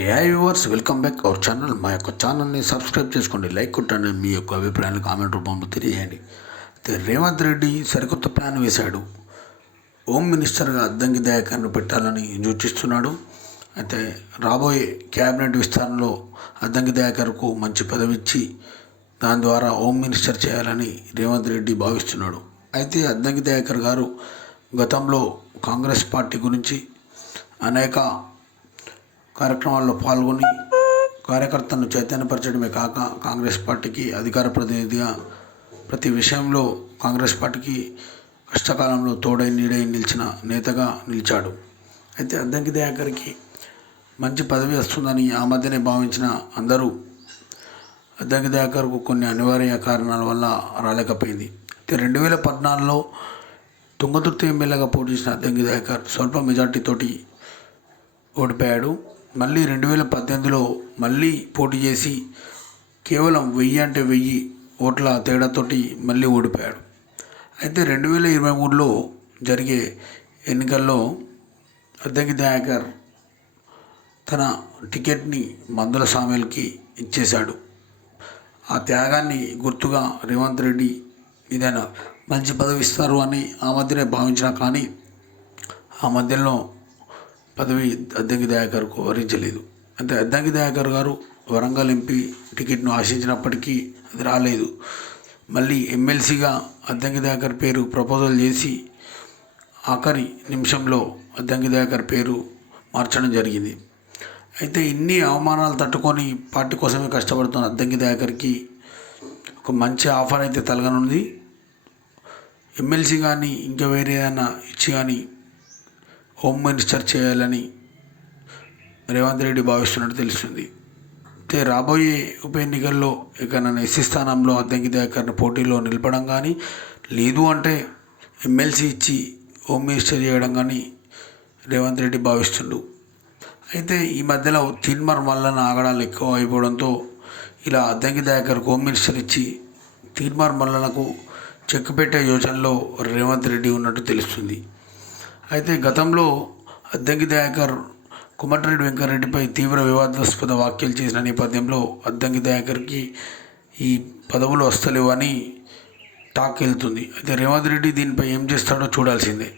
AI viewers welcome back our channel. మా యొక్క ఛానల్ని సబ్స్క్రైబ్ చేసుకోండి, లైక్ కొట్టండి, మీ యొక్క అభిప్రాయాలు కామెంట్ రూపంలో తెలియజేయండి. అయితే రేవంత్ రెడ్డి సరికొత్త ప్లాన్ వేశాడు. హోమ్ మినిస్టర్గా అద్దంకి దయాకర్ను పెట్టాలని సూచిస్తున్నాడు. అయితే రాబోయే క్యాబినెట్ విస్తరణలో అద్దంకి దయాకర్కు మంచి పదవి ఇచ్చి దాని ద్వారా హోమ్ మినిస్టర్ చేయాలని రేవంత్ రెడ్డి భావిస్తున్నాడు. అయితే అద్దంకి దయాకర్ గారు గతంలో కాంగ్రెస్ పార్టీ గురించి అనేక కార్యక్రమాల్లో పాల్గొని కార్యకర్తలను చైతన్యపరచడమే కాక కాంగ్రెస్ పార్టీకి అధికార ప్రతినిధిగా ప్రతి విషయంలో కాంగ్రెస్ పార్టీకి కష్టకాలంలో తోడై నీడై నిలిచిన నేతగా నిలిచాడు. అయితే అద్దంకి దయాకర్కి మంచి పదవి వస్తుందని ఆ మధ్యనే భావించిన అందరూ అద్దంకి దయాకర్కు కొన్ని అనివార్య కారణాల వల్ల రాలేకపోయింది. అయితే 2014లో తుంగతుర్తి ఎమ్మెల్యేగా పోటీ చేసిన అద్దంకి దయాకర్ స్వల్ప మెజార్టీతోటి ఓడిపోయాడు. మళ్ళీ 2018లో మళ్ళీ పోటీ చేసి కేవలం 1000 ఓట్ల తేడాతోటి మళ్ళీ ఓడిపోయాడు. అయితే 2023లో జరిగే ఎన్నికల్లో అద్దంకి దయాకర్ తన టికెట్ని మందుల సామెల్కి ఇచ్చేశాడు. ఆ త్యాగాన్ని గుర్తుగా రేవంత్ రెడ్డి ఏదైనా మంచి పదవి ఇస్తారు అని ఆ మధ్యనే భావించినా కానీ ఆ మధ్యలో పదవి అద్దంకి దయాకర్కు వరించలేదు. అంటే అద్దంకి దయాకర్ గారు వరంగల్ ఎంపీ టికెట్ను ఆశించినప్పటికీ అది రాలేదు. మళ్ళీ ఎమ్మెల్సీగా అద్దంకి దయాకర్ పేరు ప్రపోజల్ చేసి ఆఖరి నిమిషంలో అద్దంకి దయాకర్ పేరు మార్చడం జరిగింది. అయితే ఇన్ని అవమానాలు తట్టుకొని పార్టీ కోసమే కష్టపడుతున్న అద్దంకి దయాకర్కి ఒక మంచి ఆఫర్ అయితే తలగనుంది. ఎమ్మెల్సీ కానీ ఇంకా వేరే ఏదైనా ఇచ్చి కానీ హోమ్ మినిస్టర్ చేయాలని రేవంత్ రెడ్డి భావిస్తున్నట్టు తెలుస్తుంది. అయితే రాబోయే ఉప ఎన్నికల్లో ఎక్కడైనా ఎస్సీ స్థానంలో అద్దంకి దయాకర్ని పోటీలో నిలపడం కానీ లేదు అంటే ఎమ్మెల్సీ ఇచ్చి హోమ్ మినిస్టర్ చేయడం కానీ రేవంత్ రెడ్డి భావిస్తుండు. అయితే ఈ మధ్యలో తీన్మార్ మల్లన్న ఆగడాలు ఎక్కువ అయిపోవడంతో ఇలా అద్దంకి దయాకర్కు హోమ్ మినిస్టర్ ఇచ్చి తీన్మార్ మల్లన్నకు చెక్ పెట్టే యోచనలో రేవంత్ రెడ్డి ఉన్నట్టు తెలుస్తుంది. అయితే గతంలో అద్దంకి దయాకర్ కోమటిరెడ్డి వెంకటరెడ్డిపై తీవ్ర వివాదాస్పద వ్యాఖ్యలు చేసిన నేపథ్యంలో అద్దంకి దయాకర్కి ఈ పదవులు వస్తలేవు అని టాక్ వెళ్తుంది. అయితే రేవంత్ రెడ్డి దీనిపై ఏం చేస్తాడో చూడాల్సిందే.